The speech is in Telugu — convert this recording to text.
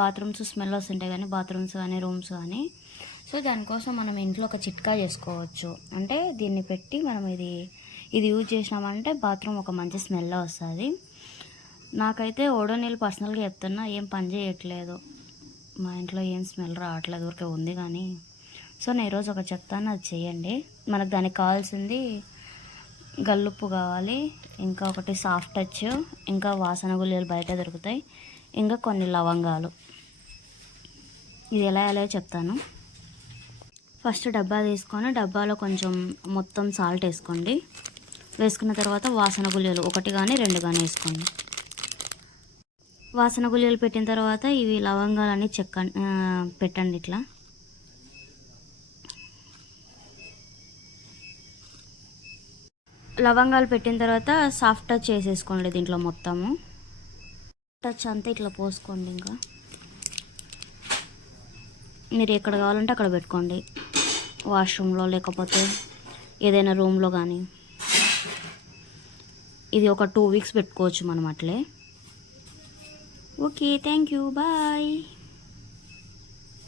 బాత్రూమ్స్ స్మెల్ వస్తుంటాయి కానీ బాత్రూమ్స్ కానీ రూమ్స్ కానీ. సో దానికోసం మనం ఇంట్లో ఒక చిట్కా చేసుకోవచ్చు. అంటే దీన్ని పెట్టి మనం ఇది యూజ్ చేసినామంటే బాత్రూమ్ ఒక మంచి స్మెల్ వస్తుంది. నాకైతే ఓడోనిల్ పర్సనల్గా చెప్తున్నా, ఏం పని చేయట్లేదు, మా ఇంట్లో ఏం స్మెల్ రావట్లేదు, ఊరికే ఉంది కానీ. సో నేను ఈరోజు ఒక చెప్తాను, అది చేయండి. మనకు దానికి కావాల్సింది గల్లుప్పు కావాలి, ఇంకా ఒకటి సాఫ్ట్ టచ్, ఇంకా వాసన గుళికలు బయట దొరుకుతాయి, ఇంకా కొన్ని లవంగాలు. ఇది ఎలా చెప్తాను. ఫస్ట్ డబ్బా తీసుకొని డబ్బాలో కొంచెం మొత్తం సాల్ట్ వేసుకోండి. వేసుకున్న తర్వాత వాసన గుళికలు 1 కానీ 2 కానీ వేసుకోండి. వాసన గుళికలు పెట్టిన తర్వాత ఇవి లవంగాలన్నీ పెట్టండి. ఇట్లా లవంగాలు పెట్టిన తర్వాత సాఫ్ట్ టచ్ వేసేసుకోండి. దీంట్లో మొత్తము టచ్ అంతా ఇట్లా పోసుకోండి. ఇంకా మీరు ఎక్కడ కావాలంటే అక్కడ పెట్టుకోండి, వాష్రూమ్లో లేకపోతే ఏదైనా రూమ్లో కానీ. ఇది ఒక 2 వీక్స్ పెట్టుకోవచ్చు మనం అట్లే. Okay, thank you, bye.